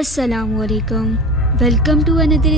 Assalamu alaikum. Welcome to another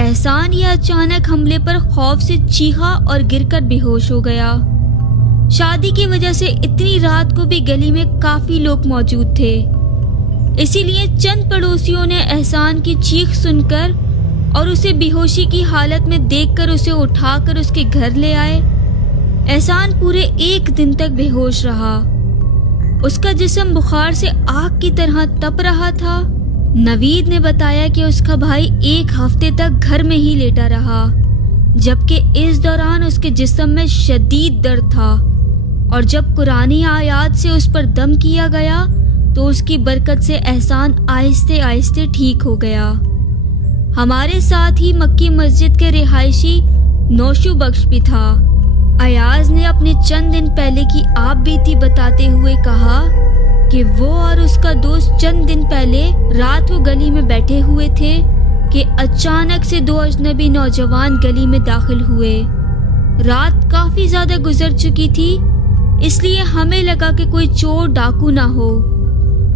احسان یہ اچانک حملے پر خوف سے چیخا اور گر کر بے ہوش ہو گیا۔ شادی کی وجہ سے اتنی رات کو بھی گلی میں کافی لوگ موجود تھے، اسی لیے چند پڑوسیوں نے احسان کی چیخ سن کر اور اسے بے ہوشی کی حالت میں دیکھ کر اسے اٹھا کر اس کے گھر لے آئے۔ احسان پورے 1 دن تک بے ہوش رہا۔ اس کا جسم بخار سے آگ کی طرح تپ رہا تھا۔ نوید نے بتایا کہ اس کا بھائی 1 ہفتے تک گھر میں ہی لیٹا رہا، جبکہ اس دوران اس کے جسم میں شدید درد تھا، اور جب قرآنی آیات سے اس پر دم کیا گیا تو اس کی برکت سے احسان آہستہ آہستہ ٹھیک ہو گیا۔ ہمارے ساتھ ہی مکی مسجد کے رہائشی نوشو بخش بھی تھا۔ ایاز نے اپنے چند دن پہلے کی آپ بیتی بتاتے ہوئے کہا کہ وہ اور اس کا دوست چند دن پہلے رات کو گلی میں بیٹھے ہوئے تھے کہ اچانک سے 2 اجنبی نوجوان گلی میں داخل ہوئے۔ رات کافی زیادہ گزر چکی تھی، اس لیے ہمیں لگا کہ کوئی چور ڈاکو نہ ہو،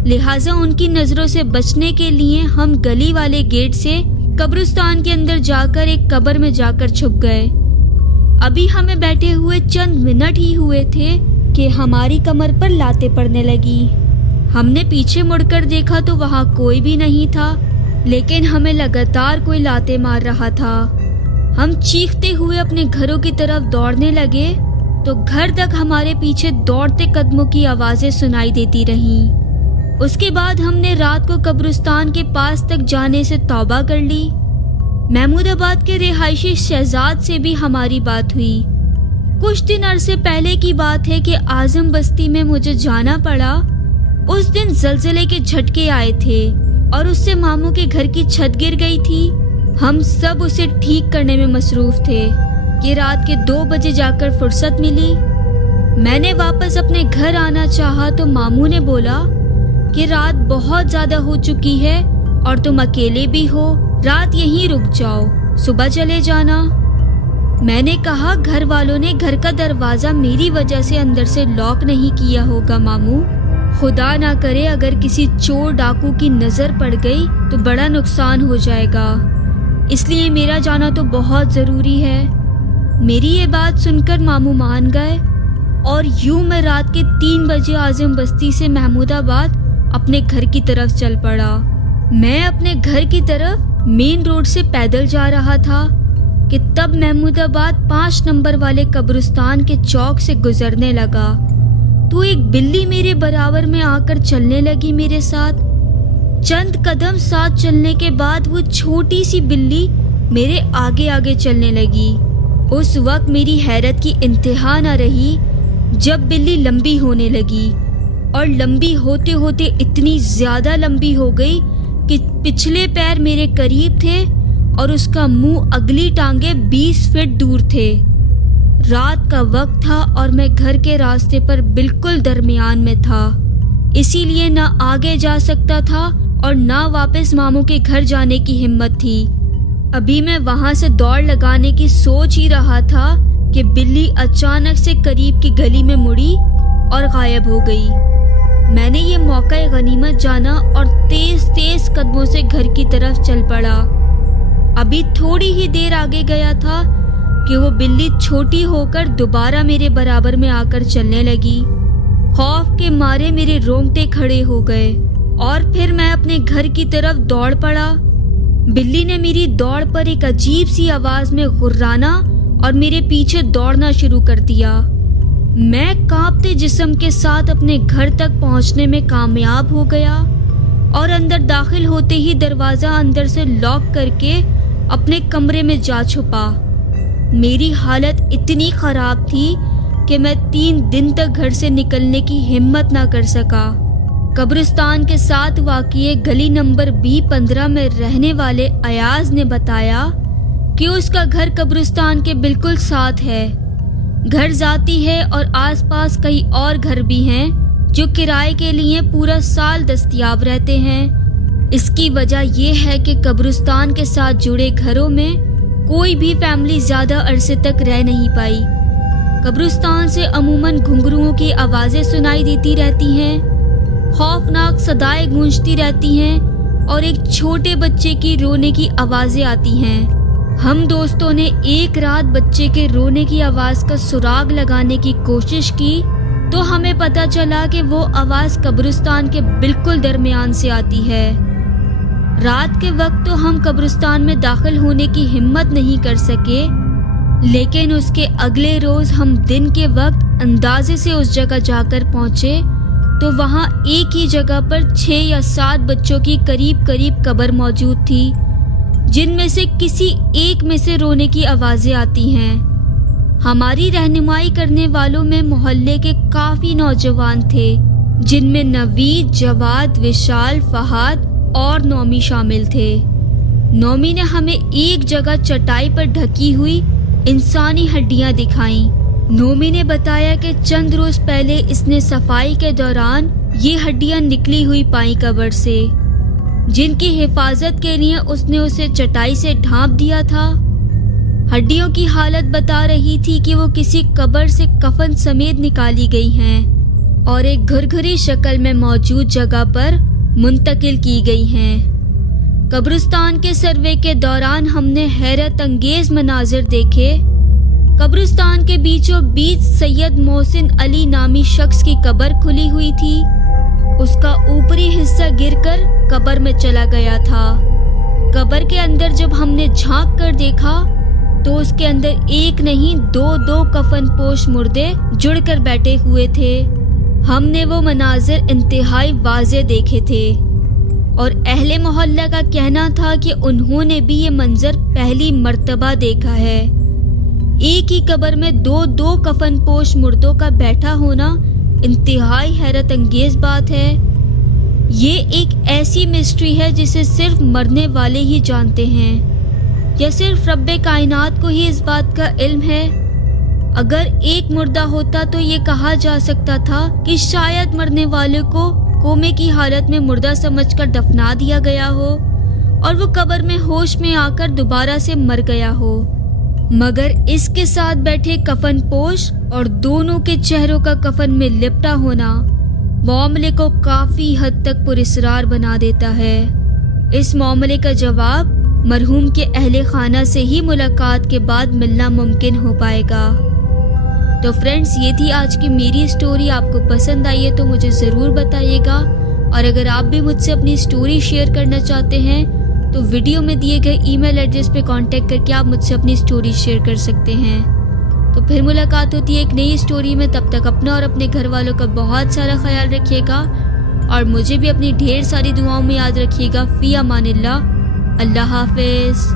لہٰذا ان کی نظروں سے بچنے کے لیے ہم گلی والے گیٹ سے قبرستان کے اندر جا کر ایک قبر میں جا کر چھپ گئے۔ ابھی ہمیں بیٹھے ہوئے چند منٹ ہی ہوئے تھے کہ ہماری کمر پر لاتیں پڑنے لگی۔ ہم نے پیچھے مڑ کر دیکھا تو وہاں کوئی بھی نہیں تھا، لیکن ہمیں لگاتار کوئی لاتیں مار رہا تھا۔ ہم چیختے ہوئے اپنے گھروں کی طرف دوڑنے لگے تو گھر تک ہمارے پیچھے دوڑتے قدموں کی آوازیں سنائی دیتی رہیں۔ اس کے بعد ہم نے رات کو قبرستان کے پاس تک جانے سے توبہ کر لی۔ محمود آباد کے رہائشی شہزاد سے بھی ہماری بات ہوئی۔ کچھ دن عرصے پہلے کی بات ہے کہ اعظم بستی میں مجھے جانا پڑا۔ اس دن زلزلے کے جھٹکے آئے تھے اور اس سے ماموں کے گھر کی چھت گر گئی تھی۔ ہم سب اسے ٹھیک کرنے میں مصروف تھے کہ رات کے 2 بجے جا کر فرصت ملی۔ میں نے واپس اپنے گھر آنا چاہا تو ماموں نے بولا کہ رات بہت زیادہ ہو چکی ہے اور تم اکیلے بھی ہو، رات یہیں رک جاؤ، صبح چلے جانا۔ میں نے کہا گھر والوں نے گھر کا دروازہ میری وجہ سے اندر سے لاک نہیں کیا ہوگا ماموں، خدا نہ کرے اگر کسی چور ڈاکو کی نظر پڑ گئی تو بڑا نقصان ہو جائے گا، اس لیے میرا جانا تو بہت ضروری ہے۔ میری یہ بات سن کر ماموں مان گئے اور یوں میں رات کے 3 بجے اعظم بستی سے محمود آباد اپنے گھر کی طرف چل پڑا۔ میں اپنے گھر کی طرف مین روڈ سے پیدل جا رہا تھا کہ تب محمود آباد 5 نمبر والے قبرستان کے چوک سے گزرنے لگا تو ایک بلی میرے برابر میں آ کر چلنے لگی میرے ساتھ۔ چند قدم ساتھ چلنے کے بعد وہ چھوٹی سی بلی میرے آگے آگے چلنے لگی۔ اس وقت میری حیرت کی انتہا نہ رہی جب بلی لمبی ہونے لگی، اور لمبی ہوتے ہوتے اتنی زیادہ لمبی ہو گئی کہ پچھلے پیر میرے قریب تھے اور اس کا منہ اگلی ٹانگیں 20 فٹ دور تھے۔ رات کا وقت تھا اور میں گھر کے راستے پر بالکل درمیان میں تھا، اسی لیے نہ آگے جا سکتا تھا اور نہ واپس ماموں کے گھر جانے کی ہمت تھی۔ ابھی میں وہاں سے دوڑ لگانے کی سوچ ہی رہا تھا کہ بلی اچانک سے قریب کی گلی میں مڑی اور غائب ہو گئی۔ میں نے یہ موقع غنیمت جانا اور تیز تیز قدموں سے گھر کی طرف چل پڑا۔ ابھی تھوڑی ہی دیر آگے گیا تھا کہ وہ بلی چھوٹی ہو کر دوبارہ میرے برابر میں آ کر چلنے لگی۔ خوف کے مارے میرے رونگٹے کھڑے ہو گئے اور پھر میں اپنے گھر کی طرف دوڑ پڑا۔ بلی نے میری دوڑ پر ایک عجیب سی آواز میں غرانا اور میرے پیچھے دوڑنا شروع کر دیا۔ میں کانپتے جسم کے ساتھ اپنے گھر تک پہنچنے میں کامیاب ہو گیا اور اندر داخل ہوتے ہی دروازہ اندر سے لاک کر کے اپنے کمرے میں جا چھپا۔ میری حالت اتنی خراب تھی کہ میں 3 دن تک گھر سے نکلنے کی ہمت نہ کر سکا۔ قبرستان کے ساتھ واقع گلی نمبر B15 میں رہنے والے ایاز نے بتایا کہ اس کا گھر قبرستان کے بالکل ساتھ ہے۔ گھر ذاتی ہے اور آس پاس کئی اور گھر بھی ہیں جو کرائے کے لیے پورا سال دستیاب رہتے ہیں۔ اس کی وجہ یہ ہے کہ قبرستان کے ساتھ جڑے گھروں میں کوئی بھی فیملی زیادہ عرصے تک رہ نہیں پائی۔ قبرستان سے عموماً گھنگروؤں کی آوازیں سنائی دیتی رہتی ہیں، خوفناک صدائیں گونجتی رہتی ہیں اور ایک چھوٹے بچے کی رونے کی آوازیں آتی ہیں۔ ہم دوستوں نے ایک رات بچے کے رونے کی آواز کا سراغ لگانے کی کوشش کی تو ہمیں پتہ چلا کہ وہ آواز قبرستان کے بالکل درمیان سے آتی ہے۔ رات کے وقت تو ہم قبرستان میں داخل ہونے کی ہمت نہیں کر سکے، لیکن اس کے اگلے روز ہم دن کے وقت اندازے سے اس جگہ جا کر پہنچے تو وہاں ایک ہی جگہ پر 6 یا 7 بچوں کی قریب قبر موجود تھی، جن میں سے کسی ایک میں سے رونے کی آوازیں آتی ہیں۔ ہماری رہنمائی کرنے والوں میں محلے کے کافی نوجوان تھے، جن میں نوید، جواد، وشال، فہد اور نومی شامل تھے۔ نومی نے ہمیں ایک جگہ چٹائی پر ڈھکی ہوئی انسانی ہڈیاں دکھائیں۔ نومی نے بتایا کہ چند روز پہلے اس نے صفائی کے دوران یہ ہڈیاں نکلی ہوئی پائیں قبر سے، جن کی حفاظت کے لیے اس نے اسے چٹائی سے ڈھانپ دیا تھا۔ ہڈیوں کی حالت بتا رہی تھی کہ وہ کسی قبر سے کفن سمیت نکالی گئی ہیں اور ایک گھرگھری شکل میں موجود جگہ پر منتقل کی گئی ہیں۔ قبرستان کے سروے کے دوران ہم نے حیرت انگیز مناظر دیکھے۔ قبرستان کے بیچوں بیچ سید محسن علی نامی شخص کی قبر کھلی ہوئی تھی۔ اس کا اوپری حصہ گر کر قبر میں چلا گیا تھا۔ قبر کے اندر جب ہم نے جھانک کر دیکھا تو اس کے اندر ایک نہیں 2 کفن پوش مردے جڑ کر بیٹھے ہوئے تھے۔ ہم نے وہ مناظر انتہائی واضح دیکھے تھے اور اہل محلہ کا کہنا تھا کہ انہوں نے بھی یہ منظر پہلی مرتبہ دیکھا ہے۔ ایک ہی قبر میں 2 کفن پوش مردوں کا بیٹھا ہونا انتہائی حیرت انگیز بات ہے۔ یہ ایک ایسی مسٹری ہے جسے صرف مرنے والے ہی جانتے ہیں، یا صرف رب کائنات کو ہی اس بات کا علم ہے۔ اگر ایک مردہ ہوتا تو یہ کہا جا سکتا تھا کہ شاید مرنے والے کو کومے کی حالت میں مردہ سمجھ کر دفنا دیا گیا ہو اور وہ قبر میں ہوش میں آ کر دوبارہ سے مر گیا ہو، مگر اس کے ساتھ بیٹھے کفن پوش اور دونوں کے چہروں کا کفن میں لپٹا ہونا معاملے کو کافی حد تک پراسرار بنا دیتا ہے۔ اس معاملے کا جواب مرحوم کے اہل خانہ سے ہی ملاقات کے بعد ملنا ممکن ہو پائے گا۔ تو فرینڈز، یہ تھی آج کی میری سٹوری۔ آپ کو پسند آئی ہے تو مجھے ضرور بتائیے گا، اور اگر آپ بھی مجھ سے اپنی سٹوری شیئر کرنا چاہتے ہیں تو ویڈیو میں دیے گئے ای میل ایڈریس پہ کانٹیکٹ کر کے آپ مجھ سے اپنی سٹوری شیئر کر سکتے ہیں۔ تو پھر ملاقات ہوتی ہے ایک نئی سٹوری میں، تب تک اپنا اور اپنے گھر والوں کا بہت سارا خیال رکھیے گا، اور مجھے بھی اپنی ڈھیر ساری دعاؤں میں یاد رکھیے گا۔ فی امان اللہ، اللہ حافظ۔